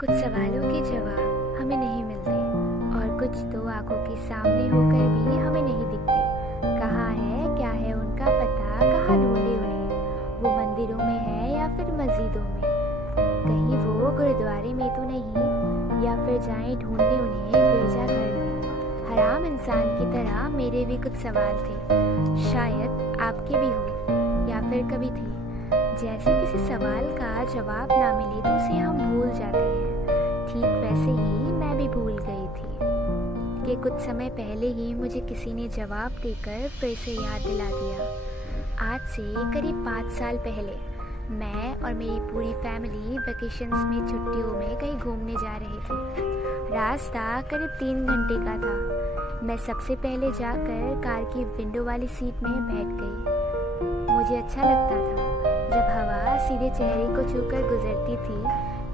कुछ सवालों के जवाब हमें नहीं मिलते और कुछ तो आंखों के सामने होकर भी हमें नहीं दिखते। कहाँ है, क्या है उनका पता, कहाँ ढूंढे उन्हें? वो मंदिरों में है या फिर मस्जिदों में? कहीं वो गुरुद्वारे में तो नहीं, या फिर जाएं ढूंढने उन्हें गिरजाघर में? हर आम इंसान की तरह मेरे भी कुछ सवाल थे, शायद आपके भी हो या फिर कभी थे। जैसे किसी सवाल का जवाब ना मिले तो उसे हम भूल जाते हैं, ठीक वैसे ही मैं भी भूल गई थी कि कुछ समय पहले ही मुझे किसी ने जवाब देकर फिर से याद दिला दिया। आज से करीब 5 साल पहले मैं और मेरी पूरी फैमिली वेकेशंस में छुट्टियों में कहीं घूमने जा रहे थे। रास्ता करीब 3 घंटे का था। मैं सबसे पहले जाकर कार की विंडो वाली सीट में बैठ गई। मुझे अच्छा लगता था जब हवा सीधे चेहरे को छूकर गुजरती थी।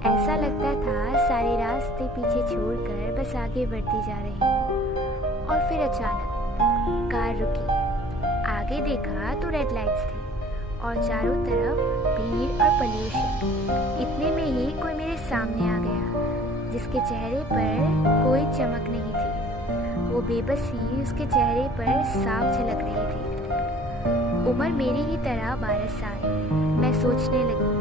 ऐसा लगता था सारे रास्ते पीछे छोड़कर बस आगे बढ़ती जा रही हूँ। और फिर अचानक कार रुकी। आगे देखा तो रेड लाइट्स थी और चारों तरफ भीड़ और पॉल्यूशन। इतने में ही कोई मेरे सामने आ गया जिसके चेहरे पर कोई चमक नहीं थी। वो बेबसी उसके चेहरे पर साफ झलक रही थी। उम्र मेरी ही तरह 12 साल। मैं सोचने लगी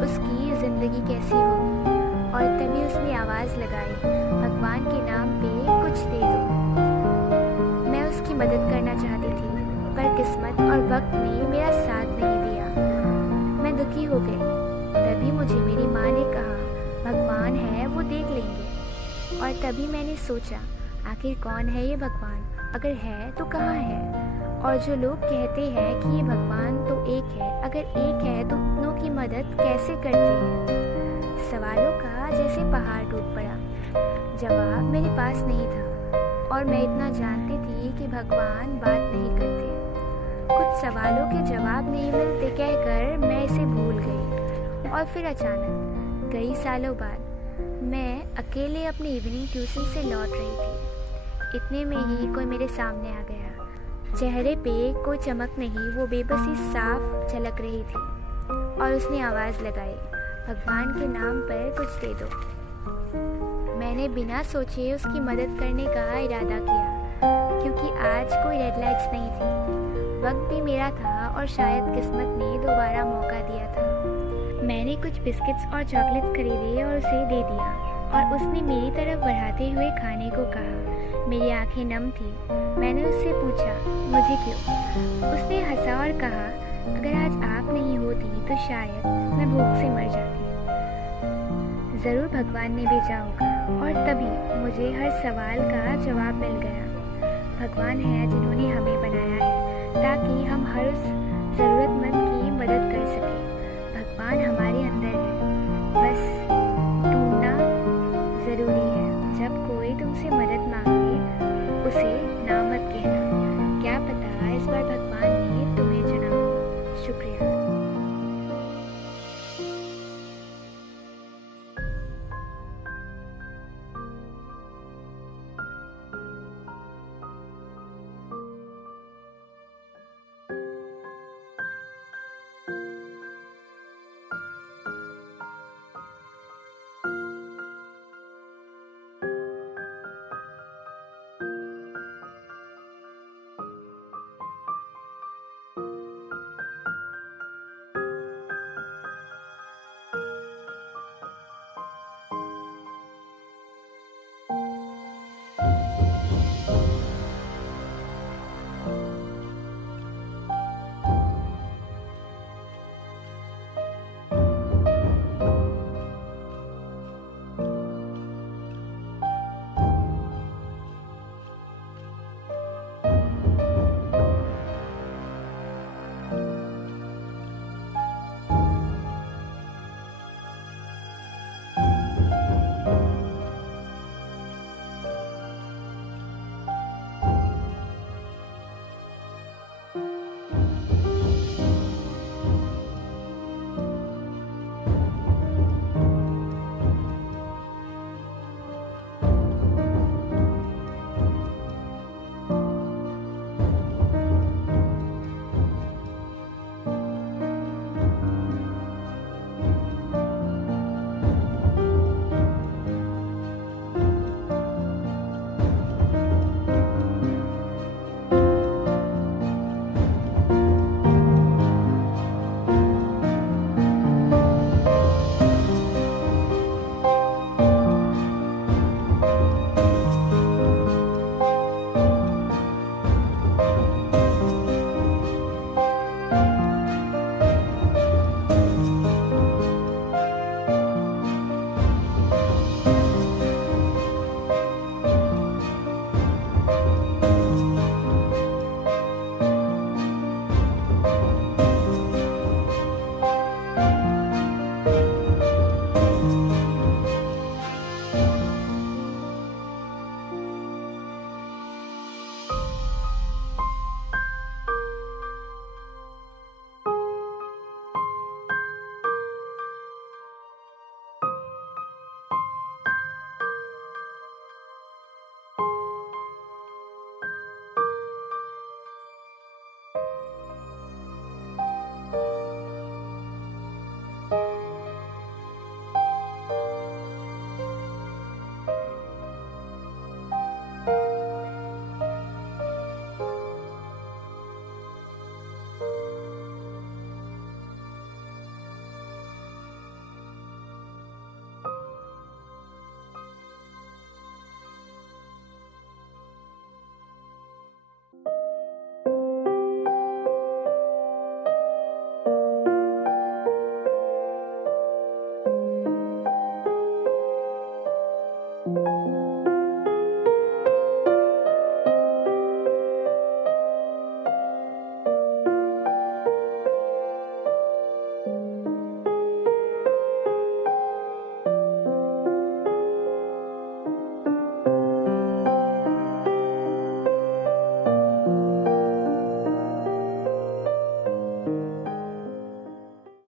उसकी ज़िंदगी कैसी होगी, और तभी उसने आवाज़ लगाई, भगवान के नाम पे कुछ दे दो। मैं उसकी मदद करना चाहती थी पर किस्मत और वक्त ने मेरा साथ नहीं दिया। मैं दुखी हो गई। तभी मुझे मेरी माँ ने कहा, भगवान है, वो देख लेंगे। और तभी मैंने सोचा, आखिर कौन है ये भगवान? अगर है तो कहाँ है? और जो लोग कहते हैं कि ये भगवान तो एक है, अगर एक है तो उतनों की मदद कैसे करते हैं? सवालों का जैसे पहाड़ टूट पड़ा। जवाब मेरे पास नहीं था और मैं इतना जानती थी कि भगवान बात नहीं करते। कुछ सवालों के जवाब नहीं मिलते कहकर मैं इसे भूल गई। और फिर अचानक कई सालों बाद मैं अकेले अपनी इवनिंग ट्यूशन से लौट रही थी। इतने में ही कोई मेरे सामने आ गया। चेहरे पे कोई चमक नहीं, वो बेबसी साफ झलक रही थी और उसने आवाज़ लगाई, भगवान के नाम पर कुछ दे दो। मैंने बिना सोचे उसकी मदद करने का इरादा किया क्योंकि आज कोई रेड लाइट्स नहीं थी। वक्त भी मेरा था और शायद किस्मत ने दोबारा मौका दिया था। मैंने कुछ बिस्किट्स और चॉकलेट्स खरीदे और उसे दे दिया और उसने मेरी तरफ बढ़ाते हुए खाने को कहा। मेरी आंखें नम थी। मैंने उससे पूछा, मुझे क्यों? उसने हंसा और कहा, अगर आज आप नहीं होती तो शायद मैं भूख से मर जाती। ज़रूर भगवान ने भेजा होगा। और तभी मुझे हर सवाल का जवाब मिल गया। भगवान है जिन्होंने हमें बनाया है ताकि हम हर उस ज़रूरतमंद की